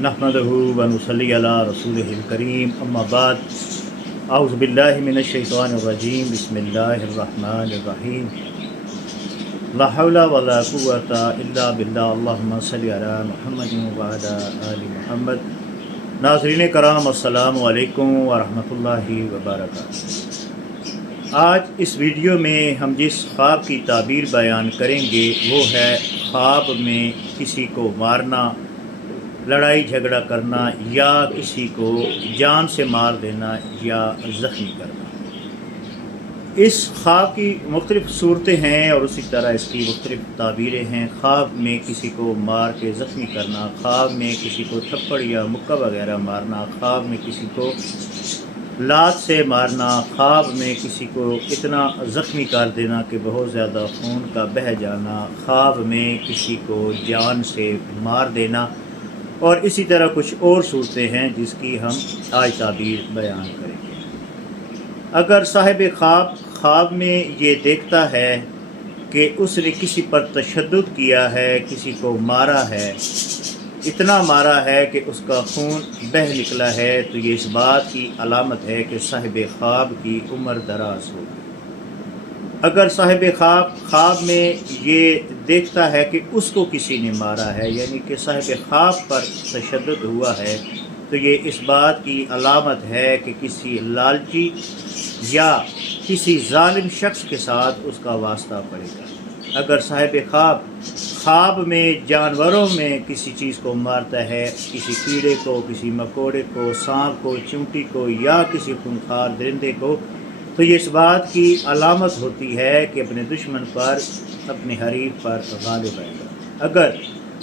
نحمدہ و نصلی علی رسولہ الکریم اما بعد اعوذ باللہ من الشیطان الرجیم بسم اللہ الرحمن الرحیم لا حول ولا قوة الا باللہ اللہم صلی علی محمد وعلی آل محمد۔ ناظرین کرام السلام علیکم ورحمۃ اللہ وبرکاتہ۔ آج اس ویڈیو میں ہم جس خواب کی تعبیر بیان کریں گے وہ ہے خواب میں کسی کو مارنا، لڑائی جھگڑا کرنا یا کسی کو جان سے مار دینا یا زخمی کرنا۔ اس خواب کی مختلف صورتیں ہیں اور اسی طرح اس کی مختلف تعبیریں ہیں۔ خواب میں کسی کو مار کے زخمی کرنا، خواب میں کسی کو تھپڑ یا مکہ وغیرہ مارنا، خواب میں کسی کو لات سے مارنا، خواب میں کسی کو اتنا زخمی کر دینا کہ بہت زیادہ خون کا بہہ جانا، خواب میں کسی کو جان سے مار دینا، اور اسی طرح کچھ اور صورتیں ہیں جس کی ہم آج تعبیر بیان کریں گے۔ اگر صاحب خواب میں یہ دیکھتا ہے کہ اس نے کسی پر تشدد کیا ہے، کسی کو مارا ہے، اتنا مارا ہے کہ اس کا خون بہہ نکلا ہے، تو یہ اس بات کی علامت ہے کہ صاحب خواب کی عمر دراز ہوگی۔ اگر صاحب خواب میں یہ دیکھتا ہے کہ اس کو کسی نے مارا ہے، یعنی کہ صاحب خواب پر تشدد ہوا ہے، تو یہ اس بات کی علامت ہے کہ کسی لالچی یا کسی ظالم شخص کے ساتھ اس کا واسطہ پڑے گا۔ اگر صاحب خواب میں جانوروں میں کسی چیز کو مارتا ہے، کسی کیڑے کو، کسی مکوڑے کو، سانپ کو، چونٹی کو یا کسی خونخوار درندے کو، تو یہ اس بات کی علامت ہوتی ہے کہ اپنے دشمن پر، اپنے حریف پر غالب آئے گا۔ اگر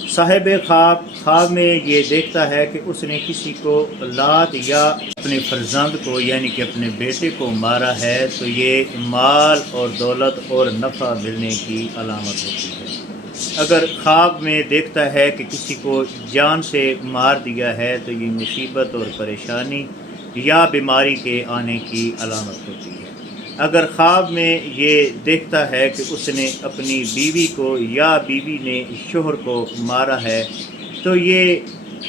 صاحب خواب میں یہ دیکھتا ہے کہ اس نے کسی کو لات یا اپنے فرزند کو یعنی کہ اپنے بیٹے کو مارا ہے، تو یہ مال اور دولت اور نفع ملنے کی علامت ہوتی ہے۔ اگر خواب میں دیکھتا ہے کہ کسی کو جان سے مار دیا ہے، تو یہ مصیبت اور پریشانی یا بیماری کے آنے کی علامت ہوتی ہے۔ اگر خواب میں یہ دیکھتا ہے کہ اس نے اپنی بیوی کو یا بیوی نے شوہر کو مارا ہے، تو یہ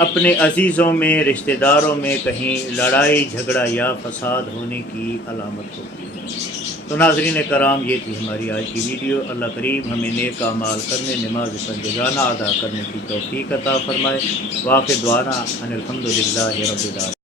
اپنے عزیزوں میں، رشتہ داروں میں کہیں لڑائی جھگڑا یا فساد ہونے کی علامت ہوتی ہے۔ تو ناظرین کرام، یہ تھی ہماری آج کی ویڈیو۔ اللہ کریم ہمیں نیک اعمال کرنے، نماز پنجگانہ ادا کرنے کی توفیق عطا فرمائے۔ واخر دعوانا ان الحمدللہ رب العالمین۔